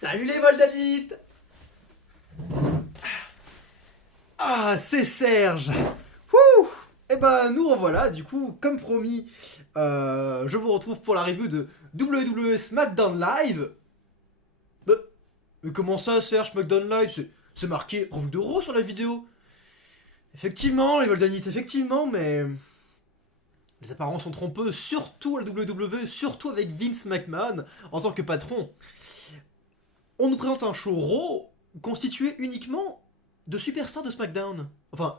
Salut les Voldanites. Ah, c'est Serge. Wouh. Et bah nous revoilà, du coup, comme promis, je vous retrouve pour la review de WWE SmackDown Live. Mais, mais comment ça, Serge, SmackDown Live? C'est marqué revue de Raw sur la vidéo. Effectivement, les Voldanites, effectivement, mais les apparences sont trompeuses, surtout à la WWE, surtout avec Vince McMahon en tant que patron. On nous présente un show Raw constitué uniquement de superstars de SmackDown. Enfin,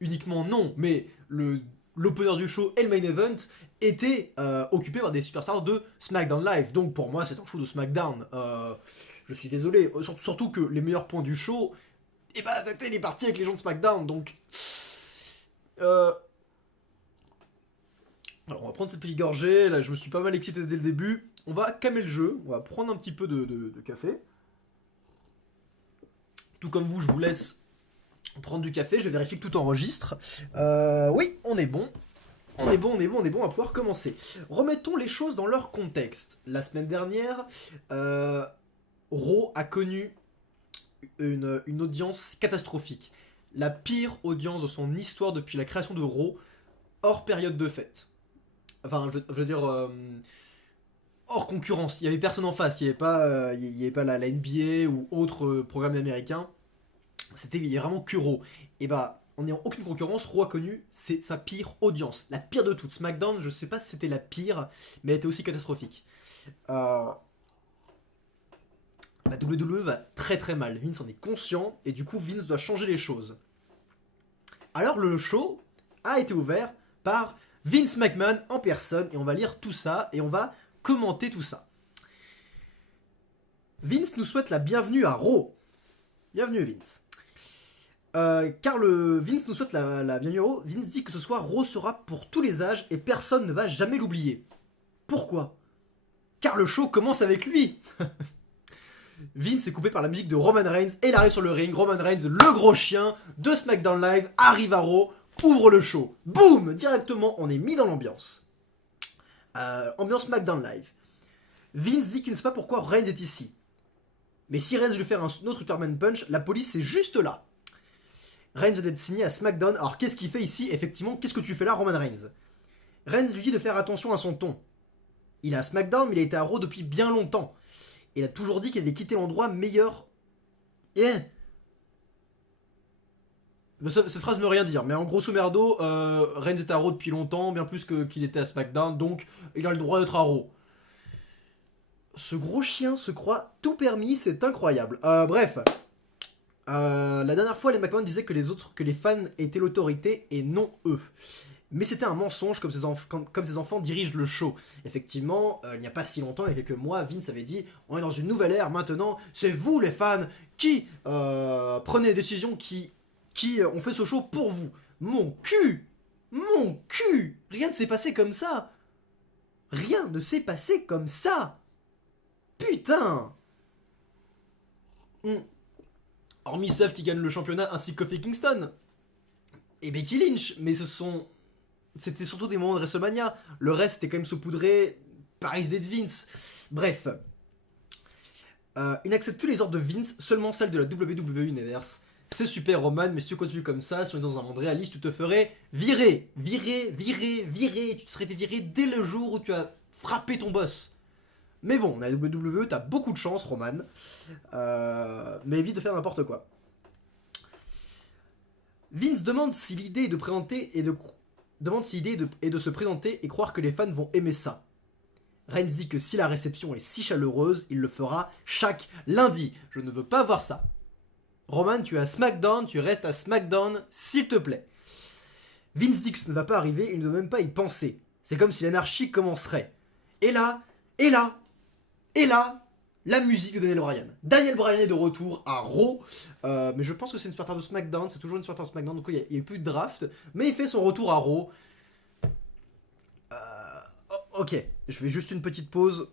uniquement non, mais l'opener du show et le main event étaient occupés par des superstars de SmackDown Live. Donc pour moi, c'est un show de SmackDown. Je suis désolé, surtout que les meilleurs points du show, et bah c'était les parties avec les gens de SmackDown. Donc, alors on va prendre cette petite gorgée. Là, je me suis pas mal excité dès le début. On va calmer le jeu. On va prendre un petit peu de café. Tout comme vous, je vous laisse prendre du café, je vais vérifier que tout enregistre. Oui, on est bon. On est bon, on va pouvoir commencer. Remettons les choses dans leur contexte. La semaine dernière, Raw a connu une audience catastrophique. La pire audience de son histoire depuis la création de Raw, hors période de fête. Enfin, je veux dire... hors concurrence, il n'y avait personne en face, il n'y avait pas la NBA ou autre programme américain. C'était vraiment que Raw. Et bah, en n'ayant aucune concurrence, Raw a connu sa pire audience. La pire de toutes. SmackDown, je sais pas si c'était la pire, mais elle était aussi catastrophique. La WWE va très très mal. Vince en est conscient, et du coup, Vince doit changer les choses. Alors, le show a été ouvert par Vince McMahon en personne, et on va lire tout ça, et on va commenter tout ça. Vince nous souhaite la bienvenue à Raw. Bienvenue Vince. Car Vince nous souhaite la bienvenue à Raw. Vince dit que ce soir Raw sera pour tous les âges et personne ne va jamais l'oublier. Pourquoi? Car le show commence avec lui. Vince est coupé par la musique de Roman Reigns et il arrive sur le ring. Roman Reigns, le gros chien de SmackDown Live, arrive à Raw, ouvre le show. Boum! Directement, on est mis dans l'ambiance. Ambiance SmackDown Live. Vince dit qu'il ne sait pas pourquoi Reigns est ici. Mais si Reigns lui fait un autre Superman Punch, la police est juste là. Reigns vient d'être signé à SmackDown, alors qu'est-ce qu'il fait ici? Effectivement, qu'est-ce que tu fais là, Roman Reigns? Reigns lui dit de faire attention à son ton. Il est à SmackDown, mais il a été à Raw depuis bien longtemps. Et il a toujours dit qu'il avait quitté l'endroit meilleur. Cette phrase ne veut rien dire, mais en grosso merdo, Reigns était à Raw depuis longtemps, bien plus qu'il était à SmackDown, donc il a le droit d'être à Raw. Ce gros chien se croit tout permis, c'est incroyable. Bref. La dernière fois, les McMahon disaient que les fans étaient l'autorité et non eux. Mais c'était un mensonge, comme ces enfants dirigent le show. Effectivement, il n'y a pas si longtemps, il y a quelques mois, Vince avait dit « On est dans une nouvelle ère, maintenant, c'est vous les fans qui prenez les décisions, qui ont fait ce show pour vous. » Mon cul! Mon cul! Rien ne s'est passé comme ça! Rien ne s'est passé comme ça! Putain! Hormis Seth qui gagne le championnat ainsi que Kofi Kingston et Becky Lynch, mais c'était surtout des moments de WrestleMania. Le reste était quand même saupoudré par idée de Vince. Bref. Il n'accepte plus les ordres de Vince, seulement celles de la WWE Universe. C'est super Roman, mais si tu continues comme ça, si on est dans un monde réaliste, tu te ferais virer. Tu te serais fait virer dès le jour où tu as frappé ton boss. Mais bon, on a la WWE, t'as beaucoup de chance, Roman. Mais évite de faire n'importe quoi. Vince demande si l'idée est de se présenter et croire que les fans vont aimer ça. Reigns dit que si la réception est si chaleureuse, il le fera chaque lundi. Je ne veux pas voir ça. Roman, tu es à SmackDown, tu restes à SmackDown, s'il te plaît. Vince dit que ça ne va pas arriver, il ne doit même pas y penser. C'est comme si l'anarchie commencerait. Et là, la musique de Daniel Bryan. Daniel Bryan est de retour à Raw, mais je pense que c'est une superstar de SmackDown, c'est toujours une superstar de SmackDown, donc il n'y a plus de draft, mais il fait son retour à Raw. Ok, je fais juste une petite pause.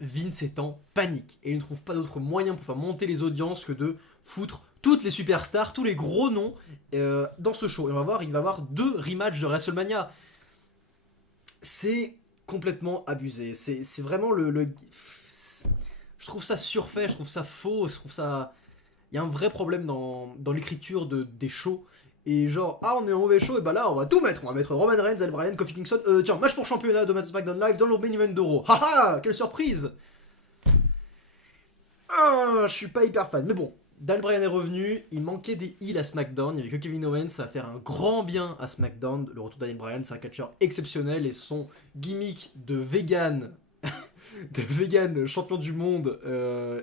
Vince est en panique, et il ne trouve pas d'autre moyen pour faire monter les audiences que de foutre toutes les superstars, tous les gros noms dans ce show. Et on va voir, il va y avoir 2 rematchs de WrestleMania. C'est complètement abusé. C'est vraiment Je trouve ça surfait, je trouve ça faux, je trouve ça... Il y a un vrai problème dans l'écriture des shows. Et genre, ah on est en mauvais show, et bah là on va tout mettre. On va mettre Roman Reigns, Daniel Bryan, Kofi Kingston. Tiens, match pour championnat de SmackDown Live dans le main event d'Euro. Haha, quelle surprise. Ah, je suis pas hyper fan. Mais bon, Daniel Bryan est revenu, il manquait des heals à SmackDown. Il y avait que Kevin Owens, ça va faire un grand bien à SmackDown. Le retour de Daniel Bryan, c'est un catcheur exceptionnel. Et son gimmick de vegan, de vegan champion du monde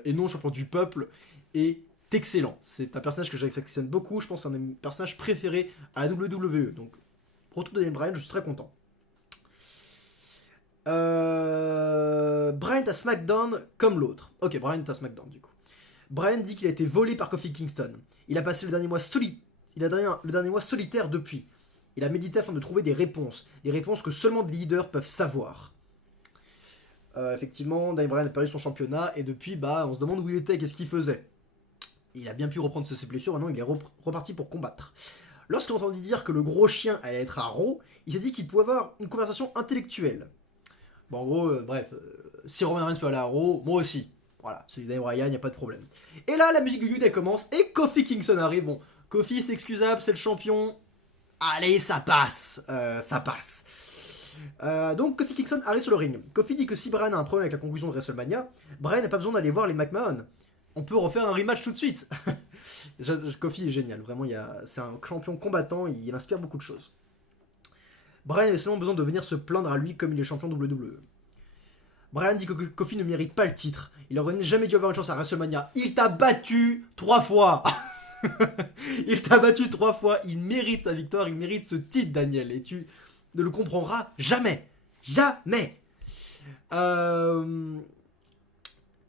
et non champion du peuple est excellent. C'est un personnage que j'affectionne beaucoup. Je pense que c'est un de mes personnages préférés à la WWE. Donc, retour de Daniel Bryan, je suis très content. Bryan à SmackDown comme l'autre. Ok, Bryan est à SmackDown du coup. Bryan dit qu'il a été volé par Kofi Kingston. Il a passé le dernier mois solitaire depuis. Il a médité afin de trouver des réponses que seulement des leaders peuvent savoir. Effectivement, Daniel Bryan a perdu son championnat et depuis, bah, on se demande où il était, qu'est-ce qu'il faisait. Il a bien pu reprendre ses blessures, maintenant il est reparti pour combattre. Lorsqu'il a entendu dire que le gros chien allait être à Raw, il s'est dit qu'il pouvait avoir une conversation intellectuelle. Bon, en gros, si Roman Reigns peut aller à Raw, moi aussi. Voilà, celui Daniel Bryan, y a pas de problème. Et là, la musique de Youth, elle commence, et Kofi Kingston arrive. Bon, Kofi, c'est excusable, c'est le champion. Allez, ça passe. Donc, Kofi Kingston arrive sur le ring. Kofi dit que si Bryan a un problème avec la conclusion de WrestleMania, Bryan n'a pas besoin d'aller voir les McMahon. On peut refaire un rematch tout de suite. Kofi est génial, vraiment, c'est un champion combattant, il inspire beaucoup de choses. Bryan avait seulement besoin de venir se plaindre à lui comme il est champion WWE. Bryan dit que Kofi ne mérite pas le titre. Il aurait jamais dû avoir une chance à WrestleMania. Il t'a battu 3 fois. Il t'a battu 3 fois. Il mérite sa victoire. Il mérite ce titre, Daniel. Et tu ne le comprendras jamais. Jamais.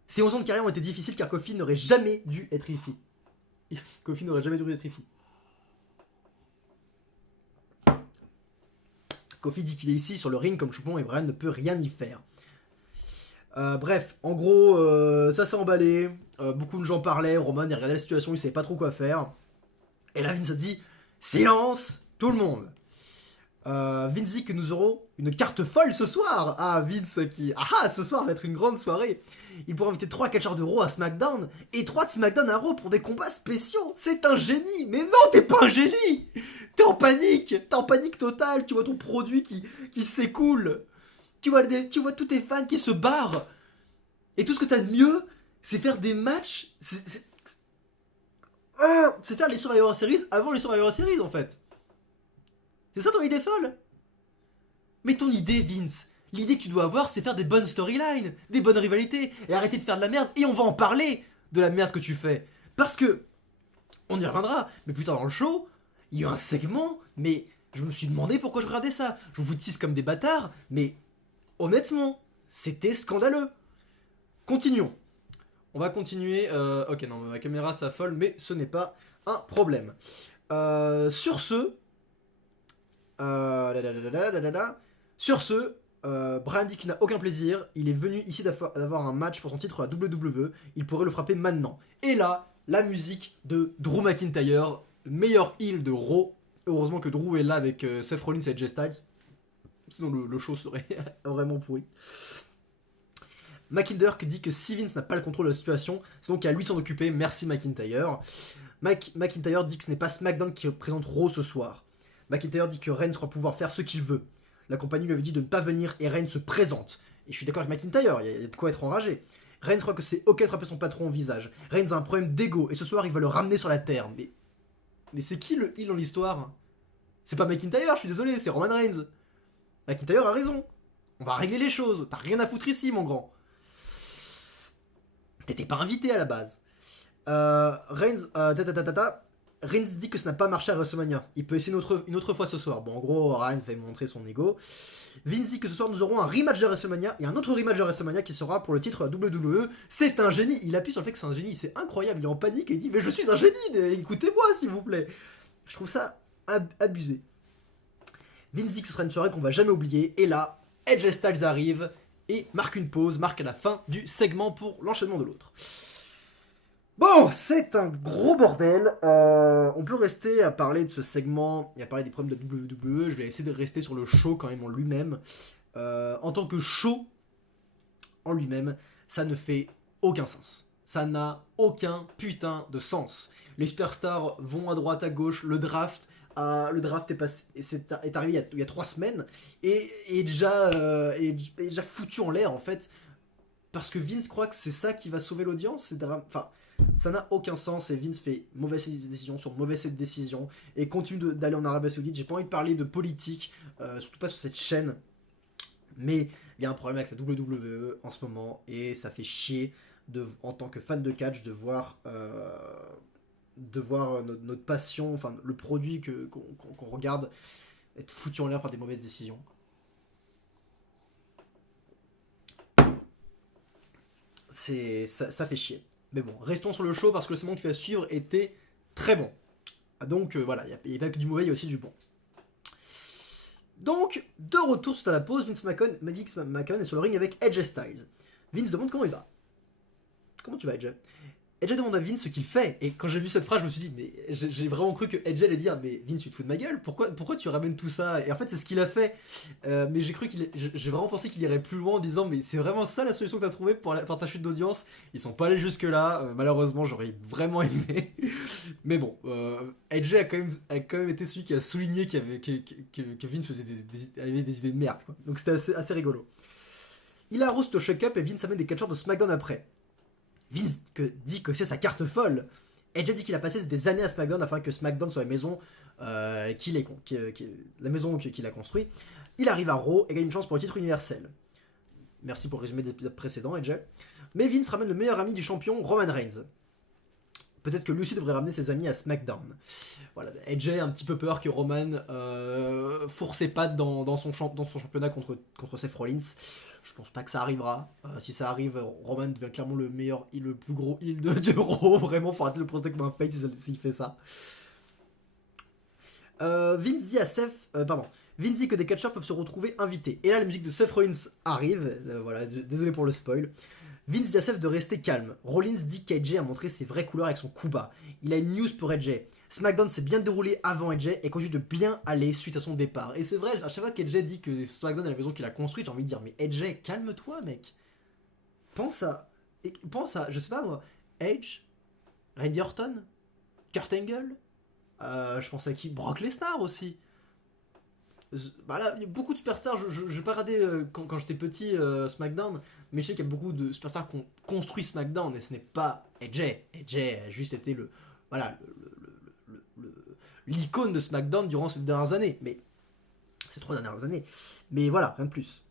Ces 11 ans de carrière ont été difficiles car Kofi n'aurait jamais dû être ici. Kofi n'aurait jamais dû être ici. Kofi dit qu'il est ici sur le ring comme champion et Bryan ne peut rien y faire. Bref, en gros, ça s'est emballé. Beaucoup de gens parlaient. Roman il regardait la situation, il savait pas trop quoi faire. Et là, Vince a dit silence, tout le monde. Vince dit que nous aurons une carte folle ce soir. Ah, Vince qui. Ah, ce soir va être une grande soirée. Il pourra inviter 3 catcheurs de Raw à SmackDown et 3 de SmackDown à Raw pour des combats spéciaux. C'est un génie. Mais non, t'es pas un génie. T'es en panique totale. Tu vois ton produit qui s'écoule. Tu vois tous tes fans qui se barrent. Et tout ce que t'as de mieux, c'est faire des matchs. C'est faire les Survivor Series avant les Survivor Series en fait. C'est ça ton idée folle? Mais ton idée, Vince, l'idée que tu dois avoir, c'est faire des bonnes storylines, des bonnes rivalités, et arrêter de faire de la merde, et on va en parler de la merde que tu fais. Parce que, on y reviendra, mais plus tard dans le show, il y a eu un segment, mais je me suis demandé pourquoi je regardais ça. Je vous tease comme des bâtards, mais honnêtement, c'était scandaleux. Continuons. On va continuer. Ok, non, ma caméra s'affole, mais ce n'est pas un problème. Sur ce... Sur ce, Bryan dit qu'il n'a aucun plaisir. Il est venu ici d'avoir un match pour son titre à la WWE. Il pourrait le frapper maintenant. Et là, la musique de Drew McIntyre, meilleur heel de Raw. Heureusement que Drew est là avec Seth Rollins et AJ Styles. Sinon le show serait vraiment pourri. McIntyre dit que si Vince n'a pas le contrôle de la situation, c'est donc à lui de s'en occuper. Merci McIntyre. McIntyre dit que ce n'est pas SmackDown qui représente Raw ce soir. McIntyre dit que Reigns croit pouvoir faire ce qu'il veut. La compagnie lui avait dit de ne pas venir et Reigns se présente. Et je suis d'accord avec McIntyre, il y a de quoi être enragé. Reigns croit que c'est ok de frapper son patron au visage. Reigns a un problème d'ego et ce soir il va le ramener sur la terre. Mais c'est qui le heel dans l'histoire? C'est pas McIntyre, je suis désolé, c'est Roman Reigns. McIntyre a raison. On va régler les choses. T'as rien à foutre ici, mon grand. T'étais pas invité à la base. Reigns dit que ça n'a pas marché à WrestleMania. Il peut essayer une autre fois ce soir. Bon, en gros, Reigns va montrer son ego. Vince dit que ce soir, nous aurons un rematch de WrestleMania et un autre rematch de WrestleMania qui sera pour le titre WWE. C'est un génie. Il appuie sur le fait que c'est un génie. C'est incroyable. Il est en panique et il dit mais je suis un génie. Écoutez-moi, s'il vous plaît. Je trouve ça abusé. Vince dit que ce sera une soirée qu'on va jamais oublier. Et là, AJ Styles arrive et marque une pause, marque à la fin du segment pour l'enchaînement de l'autre. Bon, c'est un gros bordel. On peut rester à parler de ce segment et à parler des problèmes de WWE. Je vais essayer de rester sur le show quand même en lui-même. En tant que show en lui-même, ça ne fait aucun sens. Ça n'a aucun putain de sens. Les superstars vont à droite, à gauche, le draft est arrivé il y a 3 semaines et est déjà foutu en l'air en fait. Parce que Vince croit que c'est ça qui va sauver l'audience. Enfin, ça n'a aucun sens et Vince fait mauvaise décision sur mauvaise décision et continue d'aller en Arabie Saoudite. J'ai pas envie de parler de politique, surtout pas sur cette chaîne. Mais il y a un problème avec la WWE en ce moment et ça fait chier en tant que fan de catch de voir notre passion, enfin le produit qu'on regarde être foutu en l'air par des mauvaises décisions. Ça fait chier. Mais bon, restons sur le show parce que le segment qui va suivre était très bon. Donc voilà, il n'y a pas que du mauvais, il y a aussi du bon. Donc, de retour à la pause, Vince McMahon est sur le ring avec AJ Styles. Vince demande comment il va. Comment tu vas, AJ? AJ demande à Vince ce qu'il fait, et quand j'ai vu cette phrase, je me suis dit, mais j'ai vraiment cru que AJ allait dire, mais Vince, tu te fous de ma gueule, pourquoi tu ramènes tout ça? Et en fait, c'est ce qu'il a fait. Mais j'ai vraiment pensé qu'il irait plus loin en disant, mais c'est vraiment ça la solution que tu as trouvée pour ta chute d'audience. Ils sont pas allés jusque-là, malheureusement, j'aurais vraiment aimé. Mais bon, AJ a quand même été celui qui a souligné que Vince avait des idées de merde, quoi. Donc c'était assez rigolo. Il a roast au shake-up et Vince amène des catcheurs de SmackDown après. Vince dit que c'est sa carte folle. AJ dit qu'il a passé des années à SmackDown afin que SmackDown soit la maison qu'il a construit. Il arrive à Raw et gagne une chance pour le titre universel. Merci pour le résumé des épisodes précédents, AJ. Mais Vince ramène le meilleur ami du champion, Roman Reigns. Peut-être que lui aussi devrait ramener ses amis à SmackDown. Voilà, AJ a un petit peu peur que Roman fourre ses pattes dans son championnat contre Seth Rollins. Je pense pas que ça arrivera. Si ça arrive, Roman devient clairement le plus gros heel de Raw. Vraiment, faut arrêter le prospect comme un face s'il fait ça. Vince dit que des catcheurs peuvent se retrouver invités. Et là, la musique de Seth Rollins arrive. Voilà, désolé pour le spoil. Vince dit à Seth de rester calme. Rollins dit qu'AJ a montré ses vraies couleurs avec son coup bas. Il a une news pour AJ. SmackDown s'est bien déroulé avant AJ et continue de bien aller suite à son départ. Et c'est vrai, à chaque fois qu'AJ dit que SmackDown est la maison qu'il a construite, j'ai envie de dire, mais AJ, calme-toi, mec. Pense à, je sais pas moi, Edge, Randy Orton, Kurt Angle, je pense à qui, Brock Lesnar aussi. Bah là, il y a beaucoup de superstars, je pas regardé quand j'étais petit SmackDown, mais je sais qu'il y a beaucoup de superstars qui ont construit SmackDown et ce n'est pas AJ. AJ a juste été l'icône de SmackDown durant ces dernières années, mais ces 3 dernières années. Mais voilà, rien de plus.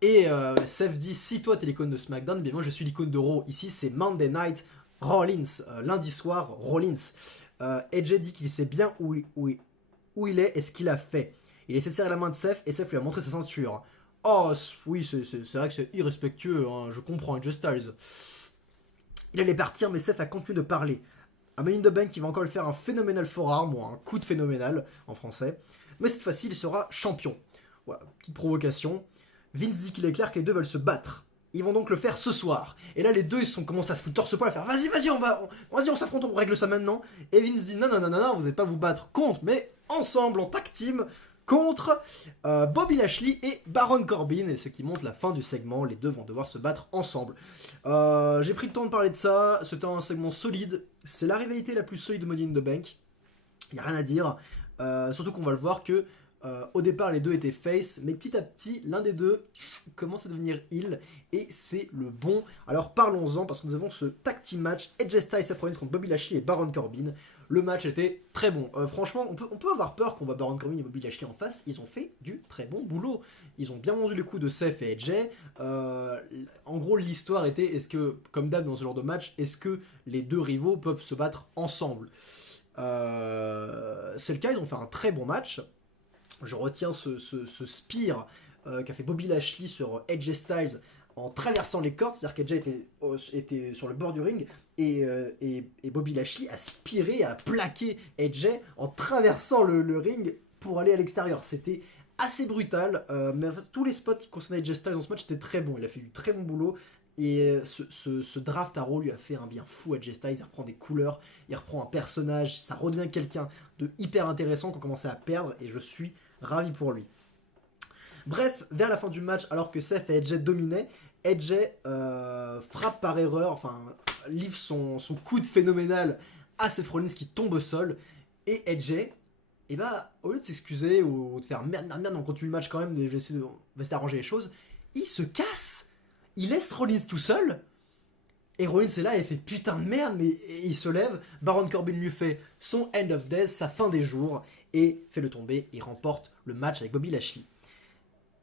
Et Seth dit, si toi t'es l'icône de SmackDown, bien moi je suis l'icône de Raw. Ici c'est Monday Night Rollins, lundi soir Rollins. AJ dit qu'il sait bien où il est et ce qu'il a fait. Il essaie de serrer la main de Seth et Seth lui a montré sa ceinture. Oh oui, c'est vrai que c'est irrespectueux, hein, je comprends AJ Styles. Il allait partir mais Seth a continué de parler. À Money in the Bank, il va encore lui faire un phénoménal forearm, ou un coup de phénoménal en français. Mais cette fois-ci, il sera champion. Voilà, petite provocation. Vince dit qu'il est clair que les deux veulent se battre. Ils vont donc le faire ce soir. Et là, les deux, ils commencent à se foutre torse-poil, à faire vas-y, on s'affronte, on règle ça maintenant. Et Vince dit non, vous n'allez pas vous battre contre, mais ensemble, en tag team, contre Bobby Lashley et Baron Corbin. Et ce qui montre la fin du segment, les deux vont devoir se battre ensemble. J'ai pris le temps de parler de ça, c'était un segment solide. C'est la rivalité la plus solide de Money in the Bank. Il n'y a rien à dire. Surtout qu'on va le voir que au départ les deux étaient face, mais petit à petit l'un des deux commence à devenir heel et c'est le bon. Alors parlons-en parce que nous avons ce tag team match AJ Styles Seth Rollins contre Bobby Lashley et Baron Corbin. Le match était très bon. Franchement, on peut avoir peur qu'on voit Baron Corbin et Bobby Lashley en face. Ils ont fait du très bon boulot. Ils ont bien vendu les coups de Seth et AJ. En gros, l'histoire était, est-ce que, comme d'hab dans ce genre de match, est-ce que les deux rivaux peuvent se battre ensemble? C'est le cas, ils ont fait un très bon match. Je retiens ce spear qu'a fait Bobby Lashley sur AJ Styles en traversant les cordes, c'est-à-dire qu'AJ était sur le bord du ring et Bobby Lashley a spiré, a plaqué AJ en traversant le ring pour aller à l'extérieur. C'était assez brutal, mais en fait, tous les spots qui concernaient AJ Styles dans ce match étaient très bons. Il a fait du très bon boulot. Et ce draft à Raw lui a fait un bien fou à AJ Styles. Il reprend des couleurs, il reprend un personnage, ça redevient quelqu'un de hyper intéressant qu'on commençait à perdre et je suis ravi pour lui. Bref, vers la fin du match, alors que Seth et Edge dominaient, Edge frappe par erreur, enfin, livre son coude phénoménal à Seth Rollins qui tombe au sol. Et Edge, et bah, au lieu de s'excuser ou de faire merde, on continue le match quand même, on va essayer d'arranger les choses, il se casse. Il laisse Rollins tout seul. Et Rollins est là et fait putain de merde, mais il se lève. Baron Corbin lui fait son End of Days, sa fin des jours, et fait le tomber et remporte le match avec Bobby Lashley.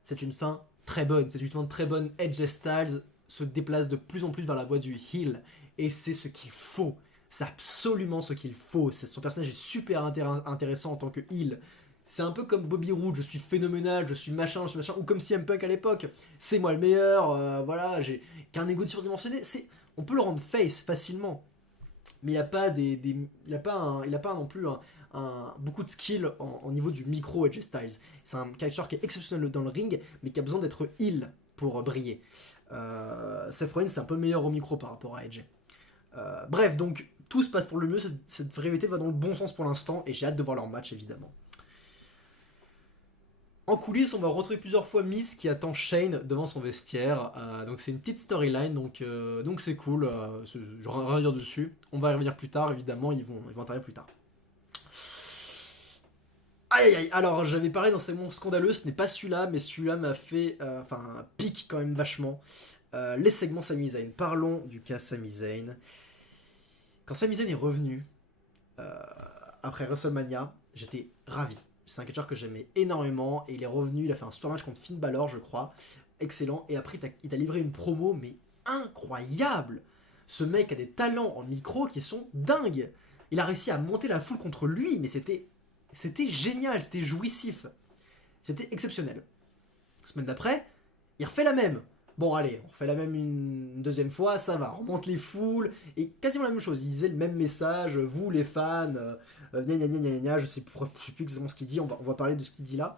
C'est une fin très bonne, c'est une fin très bonne. Edge Styles se déplace de plus en plus vers la voie du heel, et c'est ce qu'il faut. C'est absolument ce qu'il faut. Son personnage est super intéressant en tant que heel. C'est un peu comme Bobby Roode, je suis phénoménal, je suis machin, ou comme CM Punk à l'époque. C'est moi le meilleur, voilà, j'ai qu'un ego surdimensionné. On peut le rendre face facilement, mais il n'a pas non plus beaucoup de skill au niveau du micro Edge Styles. C'est un catcheur qui est exceptionnel dans le ring, mais qui a besoin d'être heel pour briller. Seth Rollins c'est un peu meilleur au micro par rapport à Edge. Bref, donc tout se passe pour le mieux, cette rivalité va dans le bon sens pour l'instant, et j'ai hâte de voir leur match évidemment. En coulisses, on va retrouver plusieurs fois Miz qui attend Shane devant son vestiaire. Donc c'est une petite storyline, donc c'est cool. Je vais rien dire dessus. On va y revenir plus tard, évidemment. Ils vont intervenir plus tard. Aïe aïe aïe. Alors j'avais parlé dans ces moments scandaleux. Ce n'est pas celui-là, mais celui-là m'a fait, pique quand même vachement. Les segments Sami Zayn. Parlons du cas Sami Zayn. Quand Sami Zayn est revenu après WrestleMania, j'étais ravi. C'est un catcheur que j'aimais énormément et il est revenu, il a fait un super match contre Finn Balor je crois, excellent, et après il t'a livré une promo mais incroyable. Ce mec a des talents en micro qui sont dingues. Il a réussi à monter la foule contre lui, mais c'était génial, c'était jouissif, c'était exceptionnel. La semaine d'après, il refait la même. Bon allez, on refait la même une deuxième fois, ça va, on remonte les foules, et quasiment la même chose, il disait le même message, vous les fans, je sais plus exactement ce qu'il dit, on va parler de ce qu'il dit là.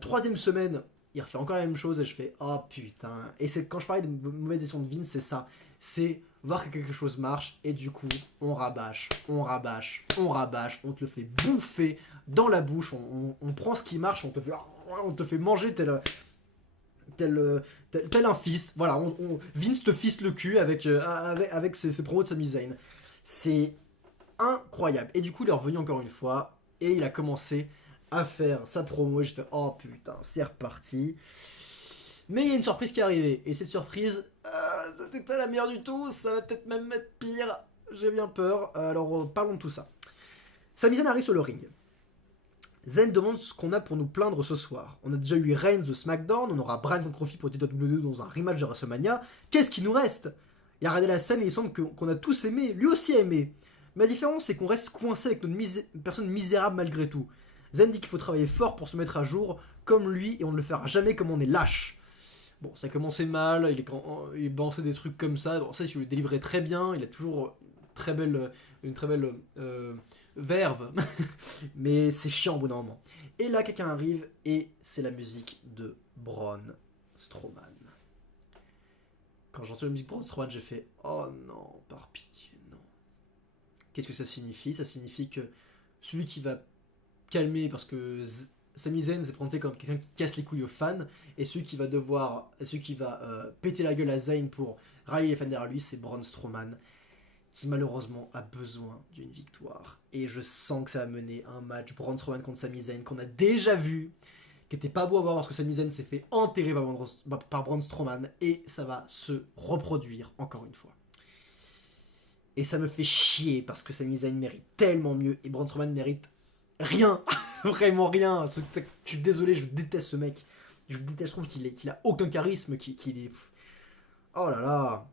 Troisième semaine, il refait encore la même chose, et je fais, oh putain, et c'est quand je parlais de mauvaise gestion de Vince, c'est ça, c'est voir que quelque chose marche, et du coup, on rabâche, on te le fait bouffer dans la bouche, on prend ce qui marche, on te fait manger tel un fist, voilà, Vince te fiste le cul avec ses promos de Sami Zayn. C'est incroyable. Et du coup, il est revenu encore une fois, et il a commencé à faire sa promo, et j'étais, oh putain, c'est reparti. Mais il y a une surprise qui est arrivée, et cette surprise, c'était pas la meilleure du tout, ça va peut-être même être pire, j'ai bien peur. Alors, parlons de tout ça. Sami Zayn arrive sur le ring. Zayn demande ce qu'on a pour nous plaindre ce soir. On a déjà eu Reigns de SmackDown, on aura Bryan contre Kofi pour le titre WWE dans un rematch de WrestleMania. Qu'est-ce qui nous reste? Il a regardé la scène et il semble qu'on a tous aimé, lui aussi a aimé. Mais la différence, c'est qu'on reste coincé avec notre personne misérable malgré tout. Zayn dit qu'il faut travailler fort pour se mettre à jour, comme lui, et on ne le fera jamais comme on est lâche. Bon, ça a commencé mal, il balançait des trucs comme ça. Bon, ça, il le délivrait très bien, il a toujours une très belle verve, mais c'est chiant au bout d'un moment. Et là, quelqu'un arrive et c'est la musique de Braun Strowman. Quand j'ai entendu la musique de Braun Strowman, j'ai fait oh non, par pitié, non. Qu'est-ce que ça signifie? Ça signifie que celui qui va calmer, parce que Sami Zayn s'est présenté comme quelqu'un qui casse les couilles aux fans, et celui qui va péter la gueule à Zayn pour rallier les fans derrière lui, c'est Braun Strowman, qui malheureusement a besoin d'une victoire. Et je sens que ça va mener un match Braun Strowman contre Sami Zayn qu'on a déjà vu, qui était pas beau à voir parce que Sami Zayn s'est fait enterrer par Braun Strowman, et ça va se reproduire encore une fois. Et ça me fait chier parce que Sami Zayn mérite tellement mieux et Braun Strowman mérite rien, vraiment rien. Je suis désolé, je déteste ce mec. Je trouve qu'il a aucun charisme, qu'il est... Oh là là.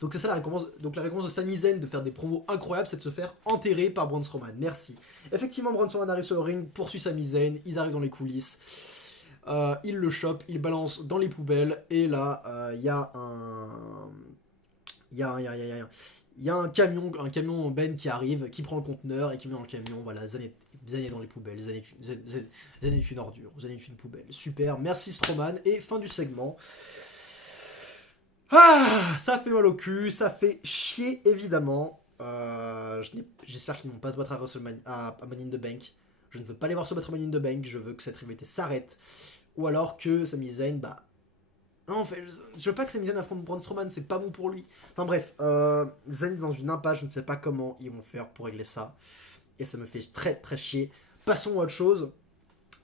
Donc c'est ça la récompense. Donc la récompense de Sami Zayn de faire des promos incroyables, c'est de se faire enterrer par Braun Strowman. Merci. Effectivement, Braun Strowman arrive sur le ring, poursuit Sami Zayn, ils arrivent dans les coulisses, il le chope, il balance dans les poubelles, et là, il y a un camion Ben qui arrive, qui prend le conteneur et qui met dans le camion. Voilà, Zayn est dans les poubelles, Zayn est une ordure, Zayn est une poubelle. Super, merci Strowman, et fin du segment. Ah, ça fait mal au cul, ça fait chier évidemment. J'espère qu'ils ne vont pas se battre à Money in the Bank. Je ne veux pas les voir se battre à Money in the Bank, je veux que cette rivalité s'arrête. ou alors que Sami Zayn, bah... Non, en fait, je veux pas que Sami Zayn affronte Braun Strowman, c'est pas bon pour lui. Enfin bref, Zayn est dans une impasse, je ne sais pas comment ils vont faire pour régler ça. Et ça me fait très très chier. Passons à autre chose.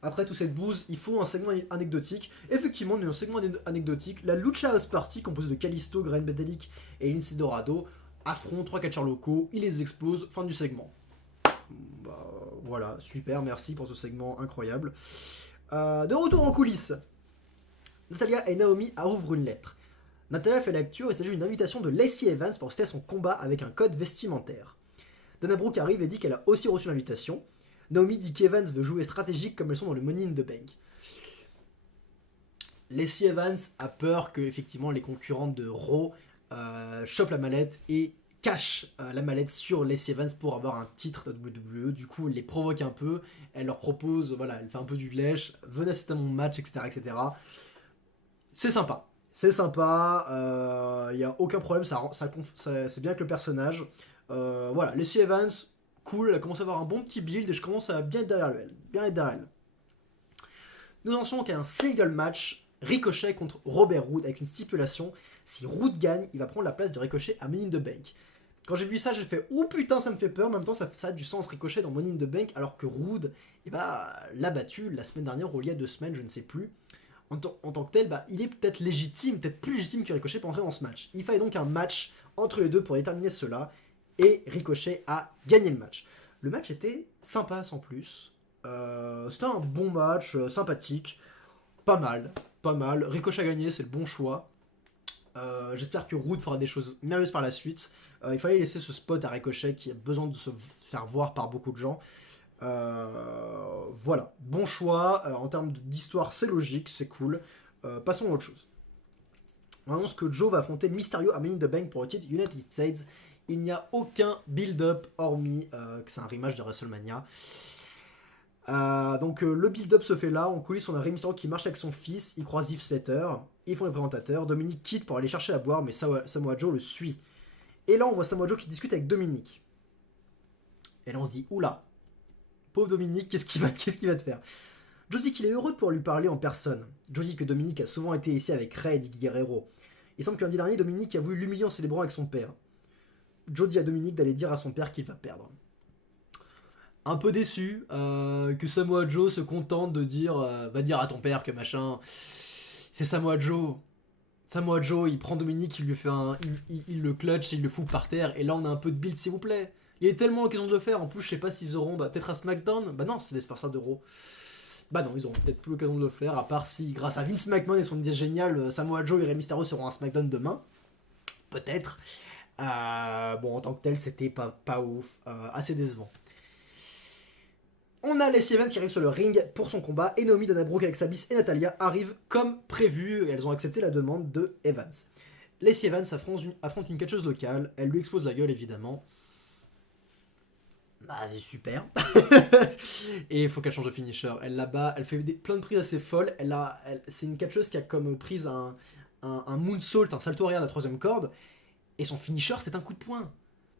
Après toute cette bouse, il faut un segment anecdotique. Effectivement, on a un segment anecdotique. La Lucha House Party, composée de Kalisto, Gran Metalik et Lince Dorado, affrontent 3 catcheurs locaux. Ils les explosent. Fin du segment. Bah, voilà, super, merci pour ce segment incroyable. De retour en coulisses. Natalya et Naomi ouvrent une lettre. Natalya fait lecture et s'agit d'une invitation de Lacey Evans pour citer son combat avec un code vestimentaire. Dana Brooke arrive et dit qu'elle a aussi reçu l'invitation. Naomi dit qu'Evans veut jouer stratégique comme elles sont dans le Money in the Bank. Lacey Evans a peur que effectivement les concurrentes de Raw chopent la mallette et cachent la mallette sur Lacey Evans pour avoir un titre de WWE. Du coup, elle les provoque un peu, elle leur propose, voilà, elle fait un peu du lèche, venez assister à mon match, etc. etc. C'est sympa. C'est sympa, il n'y a aucun problème, c'est bien avec le personnage. Voilà, Lacey Evans, cool, elle a commencé à avoir un bon petit build et je commence à bien être derrière elle. Nous en sommes qu'à un single match, Ricochet contre Robert Roode avec une stipulation, si Roode gagne, il va prendre la place de Ricochet à Money in the Bank. Quand j'ai vu ça, j'ai fait oh putain, ça me fait peur, en même temps ça a du sens Ricochet dans Money in the Bank, alors que Roode, l'a battu la semaine dernière ou il y a 2 semaines, je ne sais plus. En tant que tel, il est peut-être légitime, peut-être plus légitime que Ricochet pour entrer dans ce match. Il fallait donc un match entre les deux pour déterminer cela, et Ricochet a gagné le match. Le match était sympa sans plus. C'était un bon match, sympathique, pas mal. Ricochet a gagné, c'est le bon choix. J'espère que Roode fera des choses merveilleuses par la suite. Il fallait laisser ce spot à Ricochet qui a besoin de se faire voir par beaucoup de gens. Voilà, bon choix. En termes d'histoire, c'est logique, c'est cool. Passons à autre chose. On annonce que Joe va affronter Mysterio à Money in the Bank pour le titre United States. Il n'y a aucun build-up hormis que c'est un rematch de WrestleMania. Donc le build-up se fait là. En coulisses, on a Rey Mysterio qui marche avec son fils. Il croise Heath Slater. Ils font les présentateurs. Dominique quitte pour aller chercher à boire, mais Samoa Joe le suit. Et là, on voit Samoa Joe qui discute avec Dominique. Et là, on se dit oula, pauvre Dominique, qu'est-ce qu'il va te faire? Joe dit qu'il est heureux de pouvoir lui parler en personne. Joe dit que Dominique a souvent été ici avec Rey et Eddie Guerrero. Il semble que lundi dernier, Dominique a voulu l'humilier en célébrant avec son père. Joe dit à Dominique d'aller dire à son père qu'il va perdre. Un peu déçu que Samoa Joe se contente de dire va dire à ton père que machin. C'est Samoa Joe. Samoa Joe, il prend Dominique, il lui fait il le clutch, il le fout par terre, et là on a un peu de build s'il vous plaît. Il y a tellement l'occasion de le faire, en plus je sais pas s'ils auront peut-être à SmackDown. Bah non, c'est des Superstars d'Euro. Bah non, ils auront peut-être plus l'occasion de le faire, à part si grâce à Vince McMahon et son idée géniale, Samoa Joe et Rey Mysterio seront à SmackDown demain. Peut-être. Bon, en tant que tel, c'était pas ouf, assez décevant. On a Lacey Evans qui arrive sur le ring pour son combat, et Naomi, Dana Brooke, Alexa Bliss et Natalya arrivent comme prévu, et elles ont accepté la demande de Evans. Lacey Evans affronte une catcheuse locale, elle lui explose la gueule évidemment. Bah super. Et il faut qu'elle change de finisher. Elle la bat, elle fait plein de prises assez folles. C'est une catcheuse qui a comme prise un moonsault, un salto arrière de la 3ème corde. Et son finisher, c'est un coup de poing.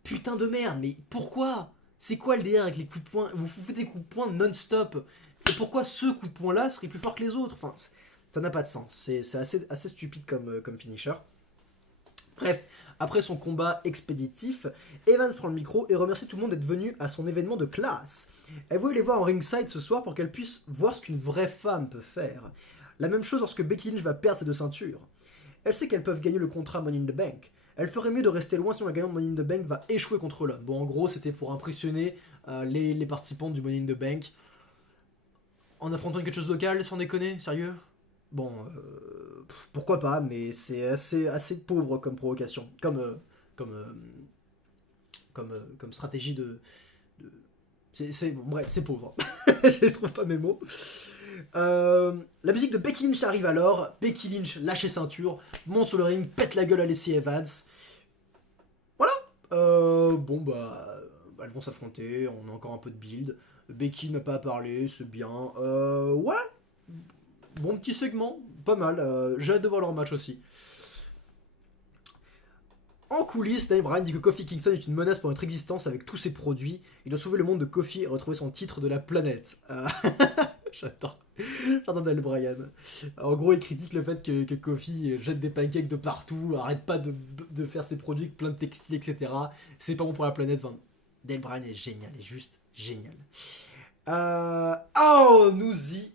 Putain de merde, mais pourquoi? C'est quoi le délire avec les coups de poing? Vous faites des coups de poing non-stop. Et pourquoi ce coup de poing-là serait plus fort que les autres? Enfin, ça n'a pas de sens. C'est assez stupide comme finisher. Bref, après son combat expéditif, Evans prend le micro et remercie tout le monde d'être venu à son événement de classe. Elle voulait les voir en ringside ce soir pour qu'elle puisse voir ce qu'une vraie femme peut faire. La même chose lorsque Becky Lynch va perdre ses 2 ceintures. Elle sait qu'elles peuvent gagner le contrat Money in the Bank. Elle ferait mieux de rester loin sinon la gagnante Money in the Bank va échouer contre l'homme. Bon, en gros, c'était pour impressionner les participants du Money in the Bank. En affrontant une quelque chose locale, sans déconner, sérieux? Bon, pourquoi pas, mais c'est assez pauvre comme provocation, comme stratégie de bon, bref, c'est pauvre. Je trouve pas mes mots. La musique de Becky Lynch arrive alors. Becky Lynch lâche ses ceintures, monte sur le ring, pète la gueule à Lacey Evans. Voilà. Bon elles vont s'affronter. On a encore un peu de build. Becky n'a pas à parler, c'est bien. Ouais. Bon petit segment, pas mal. J'ai hâte de voir leur match aussi. En coulisses, Daniel Bryan dit que Kofi Kingston est une menace pour notre existence avec tous ses produits. Il doit sauver le monde de Kofi et retrouver son titre de la planète. J'adore Daniel Bryan. En gros, il critique le fait que Kofi jette des pancakes de partout, arrête pas de faire ses produits avec plein de textiles, etc. C'est pas bon pour la planète. Enfin, Daniel Bryan est génial, est juste génial. Oh, nous y...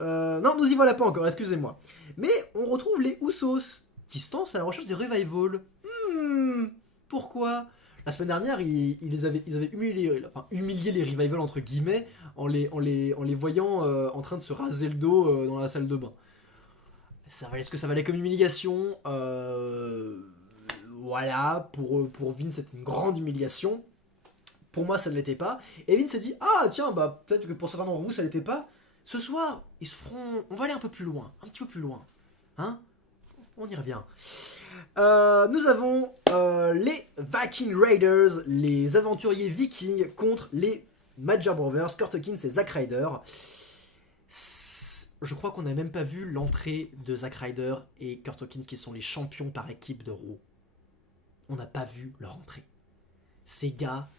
non, nous y voilà pas encore, excusez-moi. Mais on retrouve les Usos, qui se lancent à la recherche des revivals. Pourquoi? La semaine dernière, ils avaient humilié les revivals entre guillemets en les voyant en train de se raser le dos dans la salle de bain. Ça valait ce que ça valait comme humiliation. Voilà, pour Vince, c'était une grande humiliation. Pour moi, ça ne l'était pas. Et Vince se dit, ah tiens, bah peut-être que pour certains d'entre vous, ça l'était pas. Ce soir, ils se feront... On va aller un peu plus loin, un petit peu plus loin. Hein? On y revient. Nous avons les Viking Raiders, les aventuriers vikings contre les Major Brothers, Kurt Hawkins et Zack Ryder. Je crois qu'on n'a même pas vu l'entrée de Zack Ryder et Kurt Hawkins qui sont les champions par équipe de Raw. On n'a pas vu leur entrée. Ces gars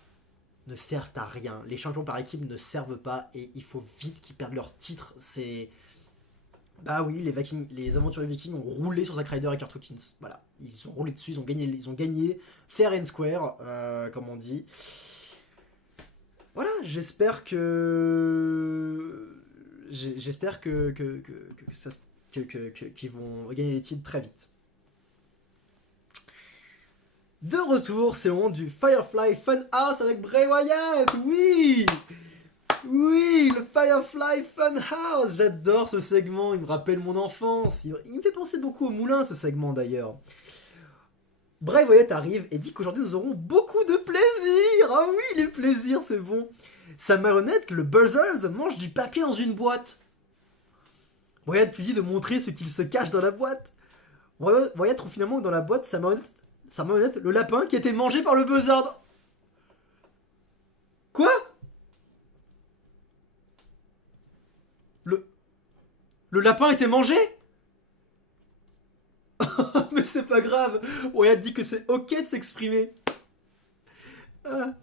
ne servent à rien. Les champions par équipe ne servent pas et il faut vite qu'ils perdent leur titre. C'est... Bah oui, les aventuriers vikings ont roulé sur Zack Ryder et Kurt Hawkins. Voilà, ils ont roulé dessus, ils ont gagné fair and square, comme on dit. Voilà, j'espère que qu'ils vont gagner les titres très vite. De retour, c'est le moment du Firefly Funhouse avec Bray Wyatt. Oui, le Firefly Funhouse. J'adore ce segment, il me rappelle mon enfance. Il me fait penser beaucoup au moulin, ce segment d'ailleurs. Bray Wyatt arrive et dit qu'aujourd'hui nous aurons beaucoup de plaisir. Ah oui, les plaisirs, c'est bon. Sa marionnette, le Buzzers, mange du papier dans une boîte. Wyatt lui dit de montrer ce qu'il se cache dans la boîte. Wyatt trouve finalement dans la boîte sa marionnette, le lapin qui a été mangé par le Buzzard. Quoi? Le lapin était mangé? Mais c'est pas grave. Wyatt dit que c'est ok de s'exprimer. Peu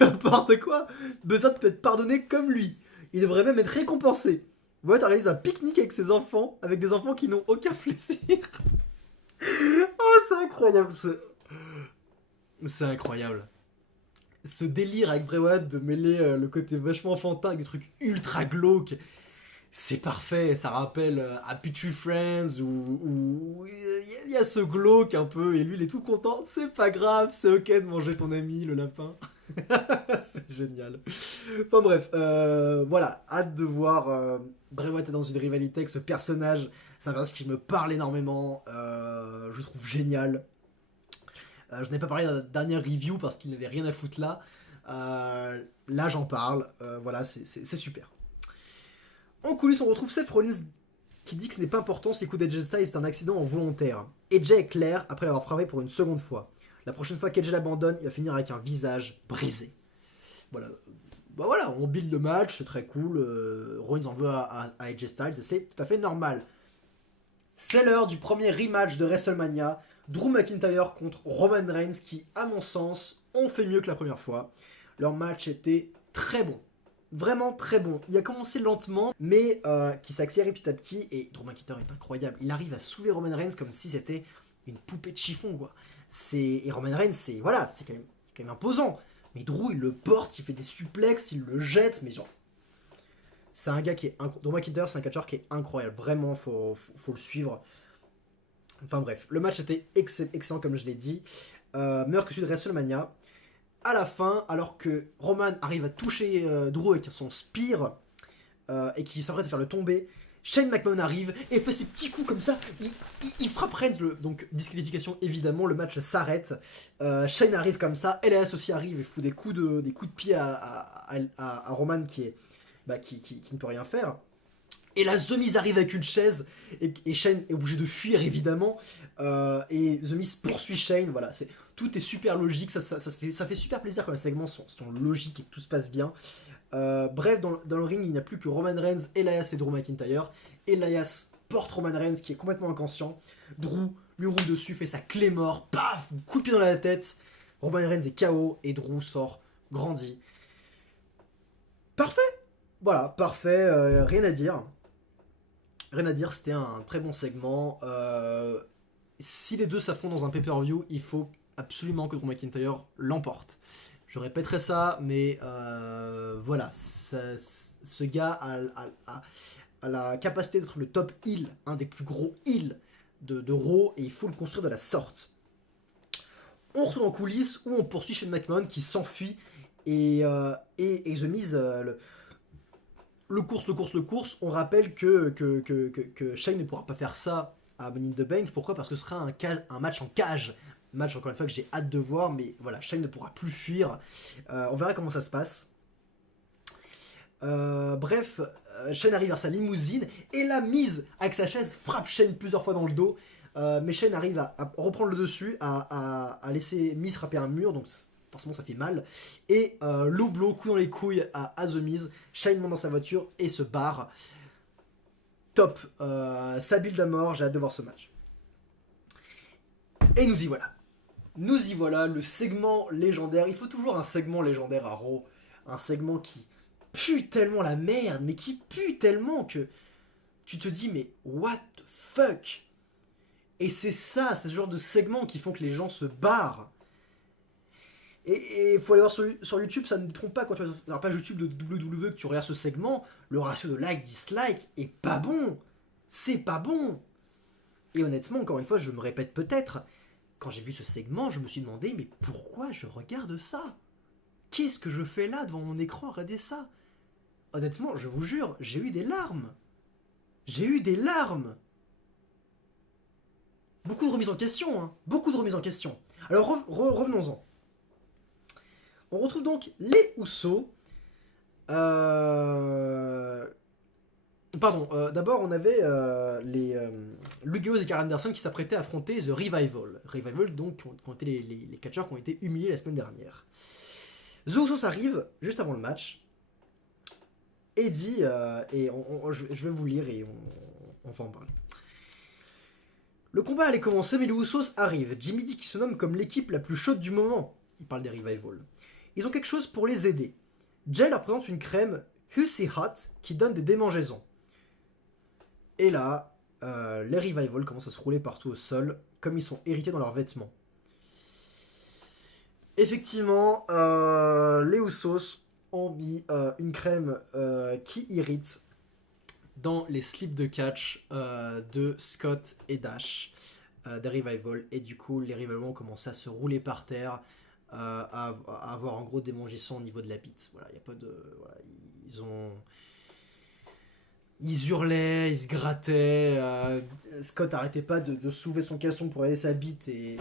importe quoi, Buzzard peut être pardonné comme lui. Il devrait même être récompensé. Wyatt organise un pique-nique avec ses enfants, avec des enfants qui n'ont aucun plaisir. Oh, c'est incroyable. C'est incroyable. Ce délire avec Bray Wyatt de mêler le côté vachement enfantin avec des trucs ultra glauques, c'est parfait. Ça rappelle Happy Tree Friends où il y a ce glauque un peu et lui il est tout content. C'est pas grave, c'est ok de manger ton ami le lapin. C'est génial. Enfin bref, voilà, hâte de voir Bray Wyatt dans une rivalité avec ce personnage. C'est un personnage qui me parle énormément. Je le trouve génial. Je n'ai pas parlé dans la dernière review parce qu'il n'avait rien à foutre là. Là, j'en parle. Voilà, c'est super. En coulisses, on retrouve Seth Rollins qui dit que ce n'est pas important si le coup d'AJ Styles est un accident involontaire. AJ est clair après l'avoir frappé pour une seconde fois. La prochaine fois qu'AJ l'abandonne, il va finir avec un visage brisé. Voilà. Bah voilà, on build le match, c'est très cool. Rollins en veut à AJ Styles et c'est tout à fait normal. C'est l'heure du premier rematch de WrestleMania. Drew McIntyre contre Roman Reigns qui, à mon sens, ont fait mieux que la première fois. Leur match était très bon. Vraiment très bon. Il a commencé lentement, mais qui s'accélère petit à petit. Et Drew McIntyre est incroyable. Il arrive à soulever Roman Reigns comme si c'était une poupée de chiffon, quoi. Et Roman Reigns, c'est quand même imposant. Mais Drew, il le porte, il fait des suplexes, il le jette, mais genre... C'est un gars qui est... Drew McIntyre, c'est un catcheur qui est incroyable. Vraiment, faut le suivre. Enfin bref, le match était excellent comme je l'ai dit. Meilleur que celui de WrestleMania. À la fin, alors que Roman arrive à toucher Drew avec son spear et qu'il s'apprête à faire le tomber, Shane McMahon arrive et fait ses petits coups comme ça. Il frappe Reigns, donc disqualification évidemment, le match s'arrête. Shane arrive comme ça, Elias aussi arrive et fout des coups de pied à Roman qui ne peut rien faire. Et là, The Miz arrive avec une chaise et Shane est obligé de fuir évidemment. Et The Miz poursuit Shane. Voilà, tout est super logique. Ça fait super plaisir quand les segments sont logiques et que tout se passe bien. Bref, dans le ring, il n'y a plus que Roman Reigns, Elias et Drew McIntyre. Elias porte Roman Reigns qui est complètement inconscient. Drew lui roule dessus, fait sa clé mort. Paf, coup de pied dans la tête. Roman Reigns est KO et Drew sort grandi. Parfait. Voilà, parfait, rien à dire. Rien à dire, c'était un très bon segment. Si les deux s'affrontent dans un pay-per-view, il faut absolument que Drew McIntyre l'emporte. Je répéterai ça, mais voilà, ce gars a la capacité d'être le top heel, un des plus gros heels de Raw, et il faut le construire de la sorte. On retourne en coulisses où on poursuit Shane McMahon qui s'enfuit et The Miz le course. On rappelle que Shane ne pourra pas faire ça à Money in the Bank. Pourquoi? Parce que ce sera un match en cage. Match encore une fois que j'ai hâte de voir, mais voilà, Shane ne pourra plus fuir. On verra comment ça se passe. Bref, Shane arrive vers sa limousine et la mise avec sa chaise frappe Shane plusieurs fois dans le dos. Mais Shane arrive à reprendre le dessus, à laisser Miz frapper un mur, donc forcément ça fait mal. Et low blow, coup dans les couilles à The Miz. Shane monte dans sa voiture et se barre. Top, ça build à mort, j'ai hâte de voir ce match. Et nous y voilà. Nous y voilà, le segment légendaire. Il faut toujours un segment légendaire à Raw. Un segment qui pue tellement la merde, mais qui pue tellement que tu te dis, mais what the fuck? Et c'est ça, c'est ce genre de segments qui font que les gens se barrent. Et il faut aller voir sur YouTube, ça ne me trompe pas, quand tu vas sur la page YouTube de WWE que tu regardes ce segment, le ratio de like-dislike est pas bon. C'est pas bon. Et honnêtement, encore une fois, je me répète peut-être, quand j'ai vu ce segment, je me suis demandé, mais pourquoi je regarde ça? Qu'est-ce que je fais là devant mon écran à regarder ça? Honnêtement, je vous jure, j'ai eu des larmes. J'ai eu des larmes. Beaucoup de remises en question, hein. Beaucoup de remises en question. Alors revenons-en. On retrouve donc les Usos. Pardon, d'abord on avait les Luke Gallows et Karl Anderson qui s'apprêtaient à affronter The Revival. Revival, donc, qui ont été les catcheurs qui ont été humiliés la semaine dernière. The Usos arrive juste avant le match et dit, et je vais vous lire et on va en parler. Le combat allait commencer, mais les Usos arrivent. Jimmy dit qu'ils se nomment comme l'équipe la plus chaude du moment. Il parle des Revival. Ils ont quelque chose pour les aider. Jay leur présente une crème Hussy Hot qui donne des démangeaisons. Et là, les Revival commencent à se rouler partout au sol, comme ils sont hérités dans leurs vêtements. Effectivement, les Usos ont mis une crème qui irrite dans les slips de catch de Scott et Dash des Revival. Et du coup, les Revival ont commencé à se rouler par terre, à avoir en gros des démangeaisons au niveau de la bite. Voilà, il y a pas de... Voilà, ils hurlaient, ils se grattaient. Scott arrêtait pas de soulever son caleçon pour aider sa bite et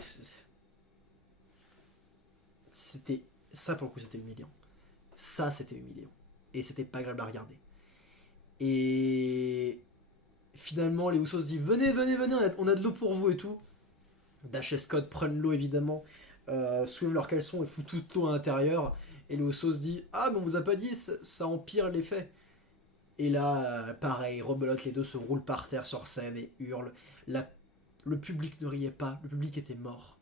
c'était ça pour le coup, c'était humiliant. Ça, c'était humiliant et c'était pas agréable à regarder. Et finalement, les Usos se disent venez, on a de l'eau pour vous et tout. Dash et Scott prennent l'eau évidemment, soulèvent leur caleçon et foutent toute l'eau à l'intérieur. Et les Usos se disent ah, mais on vous a pas dit, ça empire l'effet. Et là, pareil, rebelote, les deux se roulent par terre sur scène et hurlent. Le public ne riait pas, le public était mort.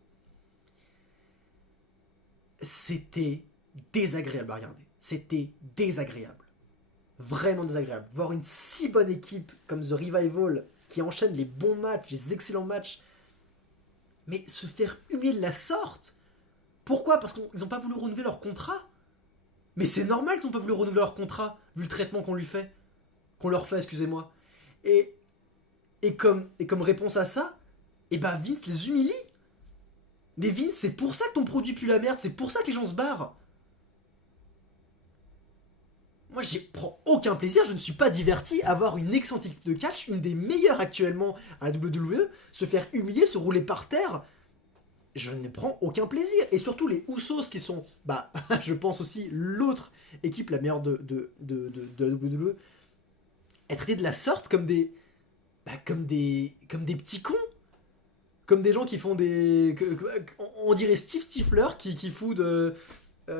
C'était désagréable à regarder. C'était désagréable. Vraiment désagréable. Voir une si bonne équipe comme The Revival qui enchaîne les bons matchs, les excellents matchs, mais se faire humilier de la sorte. Pourquoi? Parce qu'ils n'ont pas voulu renouveler leur contrat. Mais c'est normal qu'ils n'ont pas voulu renouveler leur contrat, vu le traitement qu'on lui fait. Qu'on leur fait, excusez-moi. Et comme réponse à ça, et bah Vince les humilie. Mais Vince, c'est pour ça que ton produit pue la merde, c'est pour ça que les gens se barrent. Moi, j'y prends aucun plaisir, je ne suis pas diverti à voir une excellente équipe de catch, une des meilleures actuellement à la WWE, se faire humilier, se rouler par terre. Je ne prends aucun plaisir. Et surtout les Usos qui sont, bah, je pense aussi l'autre équipe la meilleure de la WWE, être traités de la sorte comme des, comme des petits cons, comme des gens qui font des, on dirait Steve Stifler qui fout de,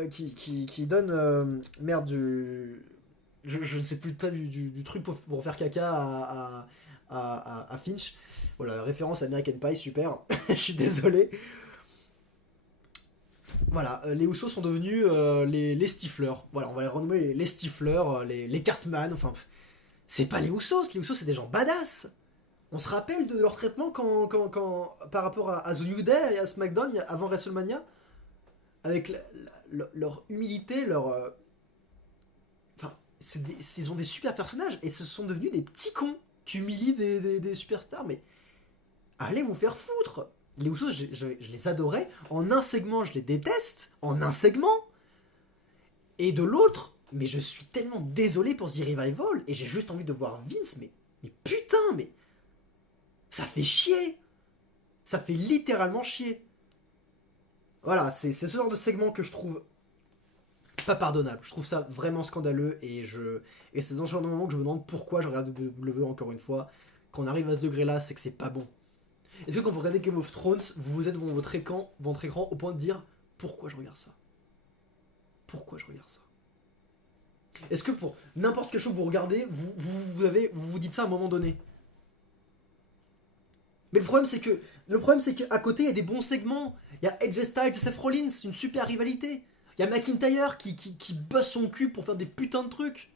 qui donne merde je ne sais plus du truc pour faire caca à Finch. Voilà, référence American Pie, super. Je suis désolé. Voilà, les Usos sont devenus les Stiflers. Voilà, on va les renommer les Stiflers, les Cartman, enfin... C'est pas les Usos c'est des gens badass. On se rappelle de leur traitement par rapport à The New Day et à SmackDown avant WrestleMania, avec leur humilité, leur... Enfin, ils ont des super personnages et ce sont devenus des petits cons qui humilient des superstars, mais allez vous faire foutre. Les Usos, je les adorais. En un segment, je les déteste. En un segment. Et de l'autre, mais je suis tellement désolé pour ce Revival. Et j'ai juste envie de voir Vince, mais putain, mais... Ça fait chier. Ça fait littéralement chier. Voilà, c'est ce genre de segment que je trouve pas pardonnable. Je trouve ça vraiment scandaleux. Et c'est dans ce genre de moment que je me demande pourquoi je regarde WWE encore une fois. Quand on arrive à ce degré-là, c'est que c'est pas bon. Est-ce que quand vous regardez Game of Thrones, vous êtes devant votre écran au point de dire pourquoi je regarde ça? Pourquoi je regarde ça? Est-ce que pour n'importe quelle chose que vous regardez, vous dites ça à un moment donné? Mais le problème c'est qu'à côté il y a des bons segments. Il y a Edge Styles et Seth Rollins, une super rivalité. Il y a McIntyre qui bosse son cul pour faire des putains de trucs.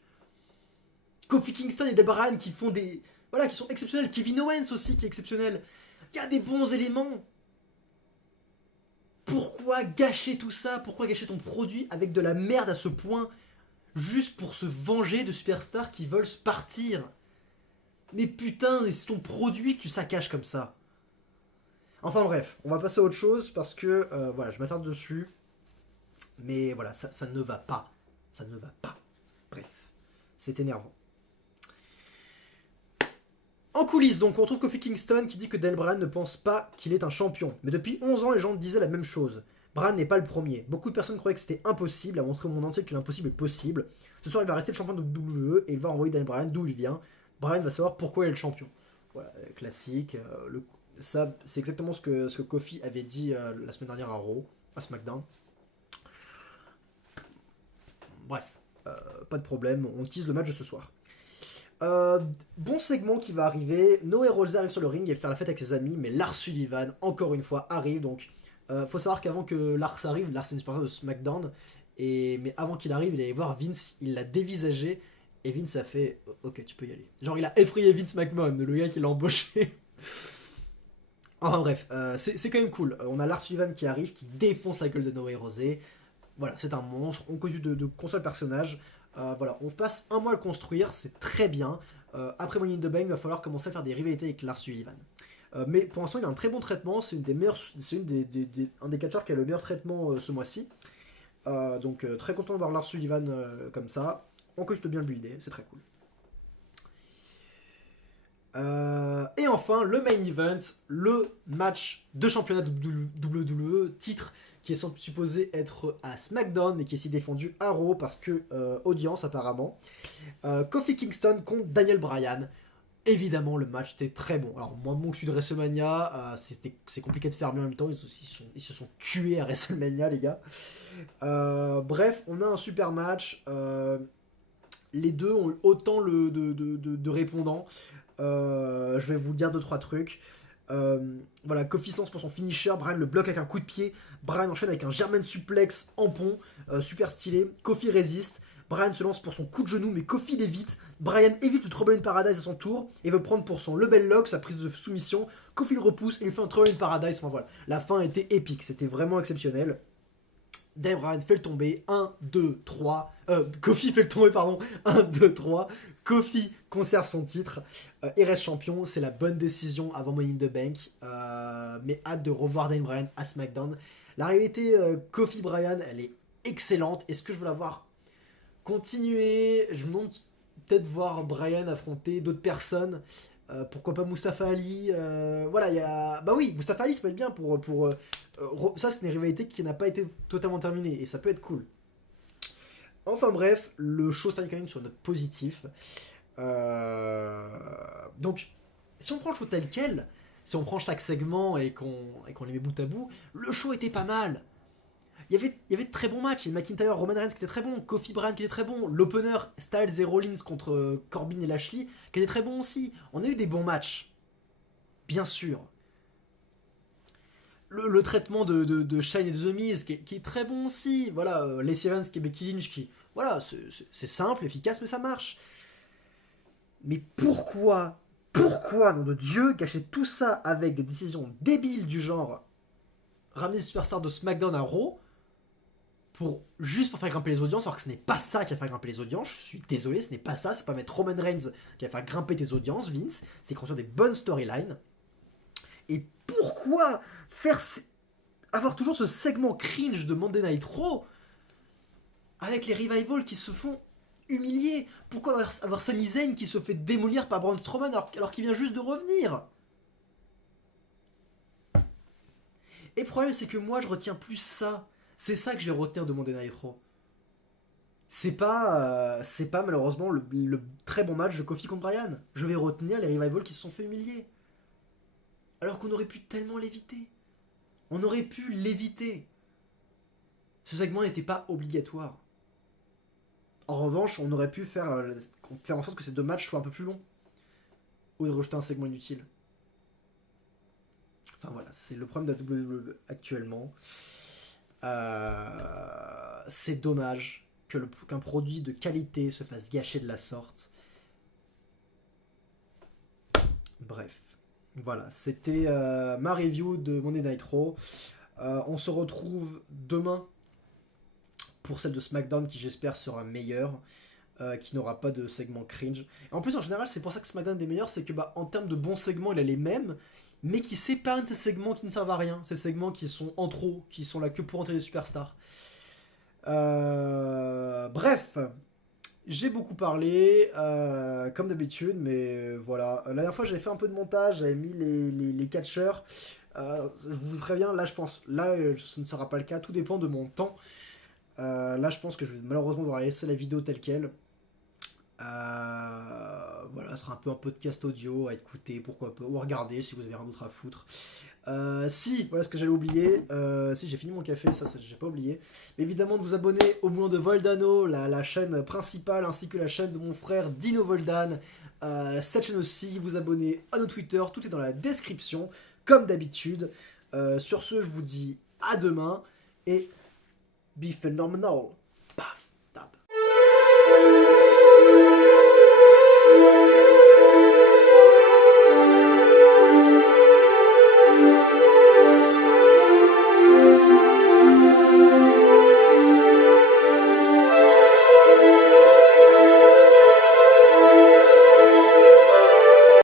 Kofi Kingston et Deborah Bryan qui font des... Voilà, qui sont exceptionnels. Kevin Owens aussi qui est exceptionnel. Il y a des bons éléments. Pourquoi gâcher tout ça? Pourquoi gâcher ton produit avec de la merde à ce point? Juste pour se venger de superstars qui veulent se partir. Mais putain, c'est ton produit que tu saccages comme ça. Enfin bref, on va passer à autre chose parce que voilà, je m'attarde dessus. Mais voilà, ça ne va pas. Ça ne va pas. Bref, c'est énervant. En coulisses, donc, on retrouve Kofi Kingston qui dit que Daniel Bryan ne pense pas qu'il est un champion. Mais depuis 11 ans, les gens disaient la même chose. Bryan n'est pas le premier. Beaucoup de personnes croyaient que c'était impossible, à montrer au monde entier que l'impossible est possible. Ce soir, il va rester le champion de WWE et il va envoyer Daniel Bryan d'où il vient. Bryan va savoir pourquoi il est le champion. Voilà, classique. Ça, c'est exactement ce que Kofi avait dit la semaine dernière à Raw, à SmackDown. Bref, pas de problème, on tease le match de ce soir. Bon segment qui va arriver. Noé Rose arrive sur le ring et faire la fête avec ses amis, mais Lars Sullivan, encore une fois, arrive. Donc, faut savoir qu'avant que Lars arrive, Lars est une superstar de SmackDown, mais avant qu'il arrive, il allait voir Vince, il l'a dévisagé, et Vince a fait ok, tu peux y aller. Genre, il a effrayé Vince McMahon, le gars qui l'a embauché. Enfin bref, c'est quand même cool. On a Lars Sullivan qui arrive, qui défonce la gueule de Noé Rosé. Voilà, c'est un monstre. On continue de construire le personnage. Voilà, on passe un mois à le construire, c'est très bien. Après Money in the Bank, il va falloir commencer à faire des rivalités avec Lars Sullivan. Mais pour l'instant, il a un très bon traitement. C'est un des catcheurs qui a le meilleur traitement ce mois-ci. Donc très content de voir Lars Sullivan comme ça. On continue de bien le builder, c'est très cool. Et enfin, le main event, le match de championnat de WWE, titre qui est supposé être à SmackDown mais qui est ici défendu à Raw parce que audience apparemment. Kofi Kingston contre Daniel Bryan. Évidemment, le match était très bon. Alors, moi, mon celui de WrestleMania, c'est compliqué de faire mieux en même temps. Ils se sont tués à WrestleMania, les gars. Bref, on a un super match. Les deux ont eu autant de répondants. Je vais vous dire 2-3 trucs. Voilà, Kofi se lance pour son finisher. Bryan le bloque avec un coup de pied. Bryan enchaîne avec un German suplex en pont. Super stylé. Kofi résiste. Bryan se lance pour son coup de genou, mais Kofi l'évite. Bryan évite le Trouble in Paradise à son tour et veut prendre pour son Lebel Lock, sa prise de soumission. Kofi le repousse et lui fait un Trouble in Paradise. Enfin voilà, la fin était épique, c'était vraiment exceptionnel. Daniel Bryan fait le tomber. 1, 2, 3. Kofi fait le tomber, pardon. 1, 2, 3. Kofi conserve son titre et reste champion. C'est la bonne décision avant Money in the Bank. Mais hâte de revoir Daniel Bryan à SmackDown. La réalité Kofi-Bryan, elle est excellente. Est-ce que je veux la voir continuer? Je me demande peut-être voir Bryan affronter d'autres personnes. Pourquoi pas Mustafa Ali? Voilà, il y a... Bah oui, Mustafa Ali, ça peut être bien pour ça, c'est une rivalité qui n'a pas été totalement terminée, et ça peut être cool. Enfin bref, le show s'arrête quand même sur notre positif. Donc, si on prend le show tel quel, si on prend chaque segment et qu'on les met bout à bout, le show était pas mal. Il y avait de très bons matchs. Il y a McIntyre, Roman Reigns qui était très bon, Kofi Bryan qui était très bon, l'opener Styles et Rollins contre Corbin et Lashley qui était très bon aussi. On a eu des bons matchs, bien sûr. le traitement de Shane et de The Miz qui est très bon aussi. Voilà, Lacey Evans qui est Becky Lynch qui... Voilà, c'est simple, efficace, mais ça marche. Mais pourquoi, nom de Dieu, gâcher tout ça avec des décisions débiles du genre ramener les superstars de SmackDown à Raw juste pour faire grimper les audiences, alors que ce n'est pas ça qui va faire grimper les audiences. Je suis désolé, ce n'est pas ça. C'est pas mettre Roman Reigns qui va faire grimper tes audiences, Vince. C'est construire des bonnes storylines. Et pourquoi avoir toujours ce segment cringe de Monday Night Raw avec les revivals qui se font humilier? Pourquoi avoir Sami Zayn qui se fait démolir par Braun Strowman alors qu'il vient juste de revenir? Et le problème, c'est que moi, je retiens plus ça. C'est ça que je vais retenir de Monday Night Raw. C'est pas malheureusement le très bon match de Kofi contre Bryan. Je vais retenir les revivals qui se sont fait humilier. Alors qu'on aurait pu tellement l'éviter. On aurait pu l'éviter. Ce segment n'était pas obligatoire. En revanche, on aurait pu faire en sorte que ces deux matchs soient un peu plus longs. Ou de rejeter un segment inutile. Enfin voilà, c'est le problème de la WWE actuellement. C'est dommage qu'un produit de qualité se fasse gâcher de la sorte. Bref, voilà, c'était ma review de Monday Night Raw. On se retrouve demain pour celle de SmackDown qui j'espère sera meilleure, qui n'aura pas de segment cringe. Et en plus en général c'est pour ça que SmackDown est meilleur, c'est que en termes de bons segments il a les mêmes, mais qui s'épargnent ces segments qui ne servent à rien, ces segments qui sont en trop, qui sont là que pour entrer des superstars. Bref, j'ai beaucoup parlé, comme d'habitude, mais voilà. La dernière fois j'avais fait un peu de montage, j'avais mis les catcheurs. Je vous préviens, là je pense, là ce ne sera pas le cas, tout dépend de mon temps. Là je pense que je vais malheureusement devoir laisser la vidéo telle quelle. Voilà, ce sera un peu un podcast audio à écouter, pourquoi pas, ou à regarder si vous avez rien d'autre à foutre. Si, voilà ce que j'allais oublier. Si, j'ai fini mon café, ça j'ai pas oublié. Mais évidemment, de vous abonner au Moulin de Voldano, la chaîne principale, ainsi que la chaîne de mon frère Dino Voldan. Cette chaîne aussi, vous abonner à nos Twitter, tout est dans la description, comme d'habitude. Sur ce, je vous dis à demain et be phenomenal. Paf, tab.